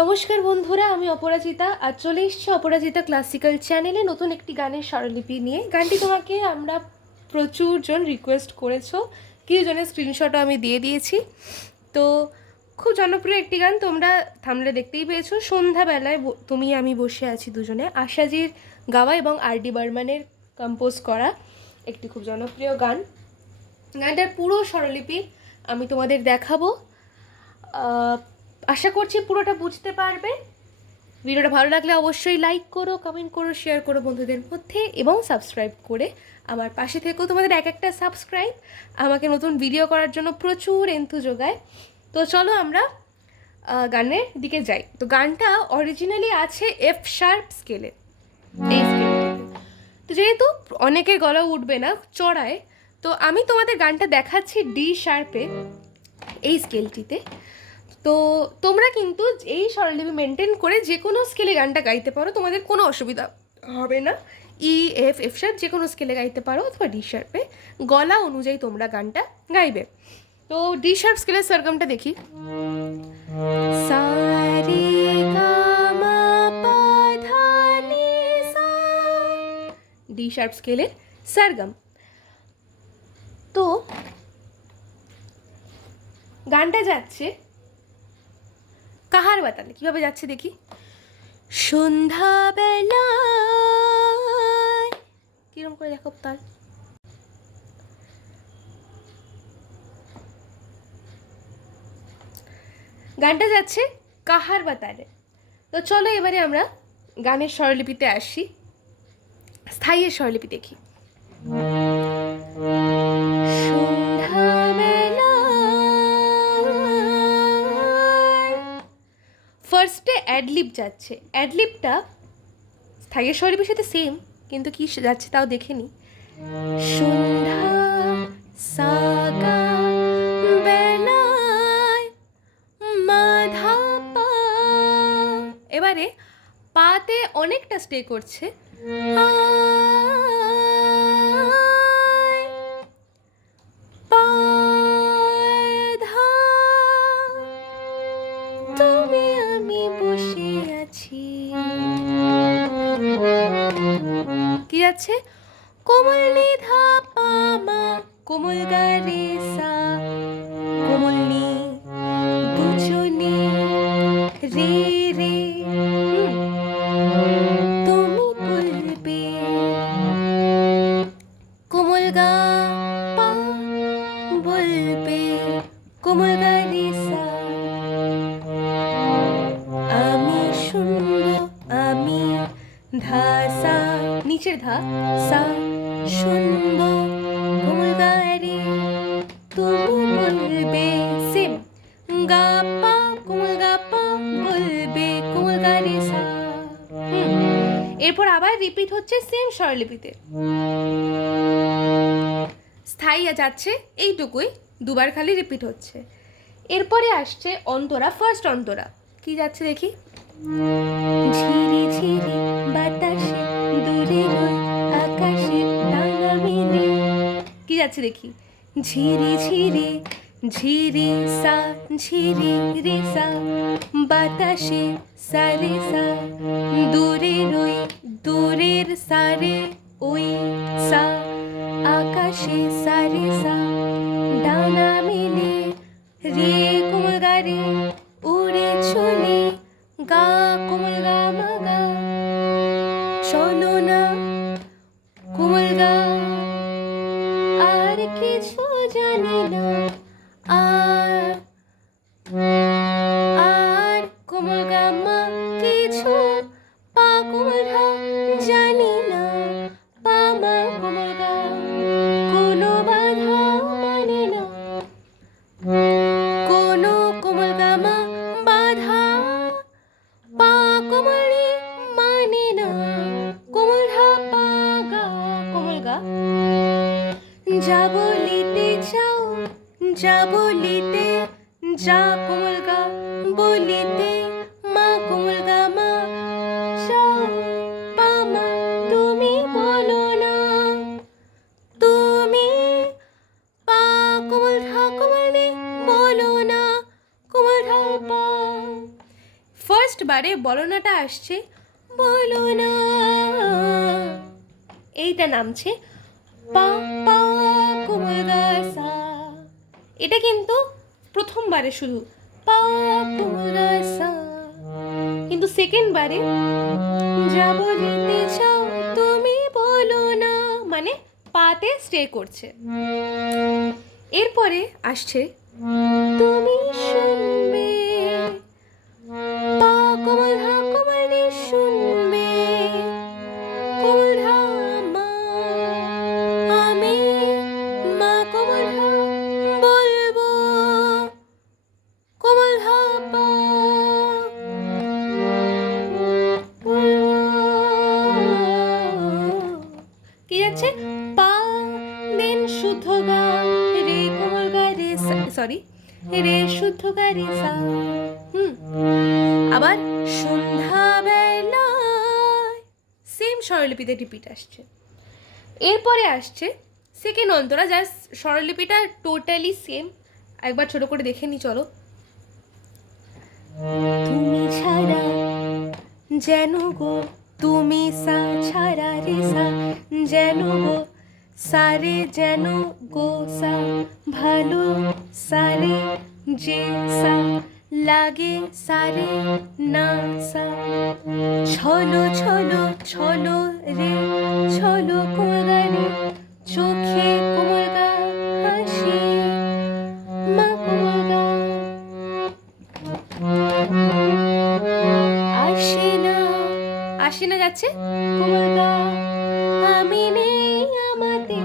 নমস্কার বন্ধুরা, আমি অপরাজিতা। আর চলে এসেছি অপরাজিতা ক্লাসিক্যাল চ্যানেলে নতুন একটি গানের স্বরলিপি নিয়ে। গানটি তোমাকে আমরা প্রচুর জন রিকোয়েস্ট করেছো, কিছু জনের স্ক্রিনশটও আমি দিয়ে দিয়েছি। তো খুব জনপ্রিয় একটি গান, তোমরা থামলে দেখতেই পেয়েছো। সন্ধ্যাবেলায় তুমি আমি বসে আছি দুজনে, আশাজির গাওয়া এবং আর.ডি. বর্মনের কম্পোজ করা একটি খুব জনপ্রিয় গান। গানটার পুরো স্বরলিপি আমি তোমাদের দেখাবো। আশা করছি পুরোটা বুঝতে পারবে। ভিডিওটা ভালো লাগলে অবশ্যই লাইক করো, কমেন্ট করো, শেয়ার করো বন্ধুদের মধ্যে এবং সাবস্ক্রাইব করে আমার পাশে থেকেও। তোমাদের এক একটা সাবস্ক্রাইব আমাকে নতুন ভিডিও করার জন্য প্রচুর এন্থু যোগায়। তো চলো আমরা গানের দিকে যাই। তো গানটা অরিজিনালি আছে এফ শার্প স্কেলে, এই স্কেলটিতে। তো যেহেতু অনেকের গলা উঠবে না চড়ায়, তো আমি তোমাদের গানটা দেখাচ্ছি ডি শার্পে, এই স্কেলটিতে। তো তোমরা কিন্তু এই স্বরলিপি মেনটেন করে যে কোনো স্কেলে গানটা গাইতে পারো, তোমাদের কোনো অসুবিধা হবে না। ই এফ এফ শার্প যে কোনো স্কেলে গাইতে পারো, অথবা ডি শার্পে গলা অনুযায়ী তোমরা গানটা গাইবে। তো ডি শার্প স্কেলের সরগমটা দেখি। সা রে গা মা পা ধা নি সা, ডি শার্প স্কেলের সরগম। তো গানটা যাচ্ছে কাহার বাতালে। কীভাবে যাচ্ছে দেখি। সন্ধ্যাবেলায়, কিরম করে দেখো তাল। গানটা যাচ্ছে কাহার বাতালে। তো চলো এবারে আমরা গানের স্বরলিপিতে আসি, স্থায়ীর স্বরলিপি দেখি। ফার্স্টে অ্যাডলিপ যাচ্ছে। অ্যাডলিপটা স্থায়ীর স্বরলিপির সাথে সেম, কিন্তু কি যাচ্ছে তাও দেখে নি। সন্ধ্যা সাগা বেলায় মাধা পা, এবারে পাতে অনেকটা স্টে করছে। তুমি আমি বসে আছি, কি যাচ্ছে কোমল নি ধা পা মা, কোমল গা রে সা, কোমল নি দুজনে রে রে। তুমি বলবে কোমল গা পা, বলবে কোমল গা রে সা। আমি শুনবো, আমি ধা সা, নিচের ধা সা, শুনবো কোমল গা রে। তুমি বলবে সেম গা পা, কোমল গা পা, বলবে কোমল গা রে সা। এরপর আবার রিপিট হচ্ছে সেম স্বরলিপিতে। স্থায়ী যাচ্ছে এইটুকুই, দুবার খালি রিপিট হচ্ছে। এরপরে আসছে অন্তরা, ফার্স্ট অন্তরা। কি যাচ্ছে দেখি। ঝিরি ঝিরি বাতাসে দূরে রই আকাশে ডানা মেলে, কি যাচ্ছে দেখি। ঝিরি ঝিরি ঝিরি সা, ঝিরি রে সা, বাতাসে সারে সা, দূরে রই দূরের সারে ওই সা, আকাশে সারে সা, ডানা মেলে রে কোমল গা রে, উড়ে চলে গা কোমল গা মা গা, চলো না কোমল গা, আর কিছু জানি না, আর আর কোমল গা মা কিছু, পা কোমল ধা জানি না, পা মা ফার্স্ট বারে বলনাটা আসছে বলো না, এইটা নামছে পা পা কোমল গা সা। এটা কিন্তু প্রথমবারে শুধু পা কোমল গা সা, কিন্তু সেকেন্ড বারে যা বলিতে চাও তুমি বলো না, মানে পাতে স্টে করছে। এরপরে আসছে তুমি শুনবে, পা কোমল ধা কোমল নি শুনবে, কোমল ধা মা, আমি মা কোমল ধা বলবো, কোমল ধা পা কি যাচ্ছে পা, দেন শুদ্ধ গা রে কোমল গা রে, সরি রে শুদ্ধ গা রে সা। আবার সন্ধ্যাবেলায় সেম স্বরলিপিতে রিপিট আসছে। এরপরে আসছে সেকেন্ড অন্তরা, যা স্বরলিপিটা টোটালি সেম। একবার ছোট করে দেখে নি চলো। তুমি ছাড়া যেন গো, তুমি সা ছাড়া রে সা, যেন গো সারে যেন গো সা, ভালো সারে যে সা, লাগে সারে না সা, ছলো ছলো ছলো রে ছলো কোমল গা রে, চোখে কোমল গা হাসি মা কোমল গা, আসে না, আসে না যাচ্ছে কোমল গা, আমি নেই আমাতে,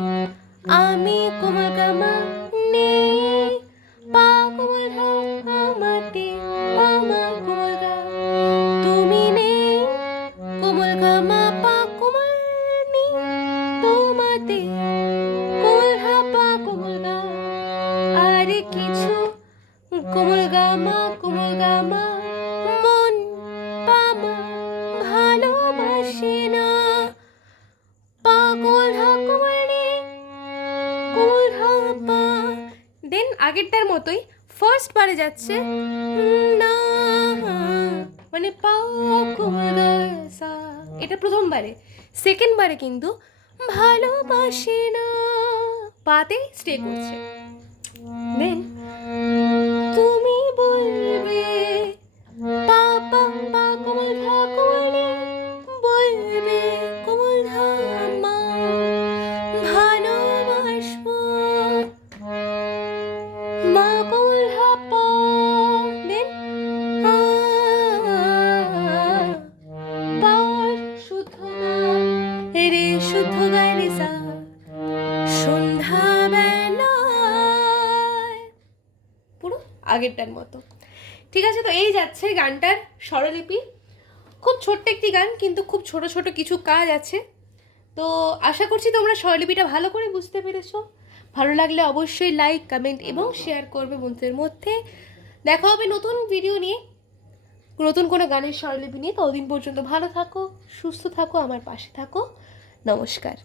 আমি কোমল গা মা নেই, পা কোমল ধা আমাতে, পা মা কোমল গা, তুমি নেই কোমল গা মা পা কোমল নি, তোমাতে কোমল ধা পা কোমল গা, আর কিছু কোমল গা মা কোমল গা মা, মন পা মা ভালোবাসে না, পা কোমল ধা কোমল নি কোমল ধা পা। দেন আগেরটার মতোই ফার্স্ট বারে যাচ্ছে না, মানে পা কোমল গা সা, এটা প্রথমবারে। সেকেন্ড বারে কিন্তু ভালোবাসে না পাতেই স্টে করছে। দেন তুমি বলবে, পা পা পা কোমল ধা কোমল নি, বলবে কোমল ধা মা ভালোবাসবো, মা কোমল ধা পা। দেন পা শুদ্ধ গা রে শুদ্ধ গা রে সা, সন্ধ্যাবেলায় পুরো আগেরটার মতো। ঠিক আছে, তো এই যাচ্ছে গানটার স্বরলিপি। খুব ছোট্ট একটি গান, কিন্তু খুব ছোট ছোট কিছু কাজ আছে। তো আশা করছি তোমরা স্বরলিপিটা ভালো করে বুঝতে পেরেছো। ভালো লাগলে অবশ্যই লাইক কমেন্ট এবং শেয়ার করবে বন্ধুদের মধ্যে। দেখা হবে নতুন ভিডিও নিয়ে, নতুন কোনো গানের স্বরলিপি নিয়ে। ততদিন পর্যন্ত ভালো থাকো, সুস্থ থাকো, আমার পাশে থাকো। নমস্কার।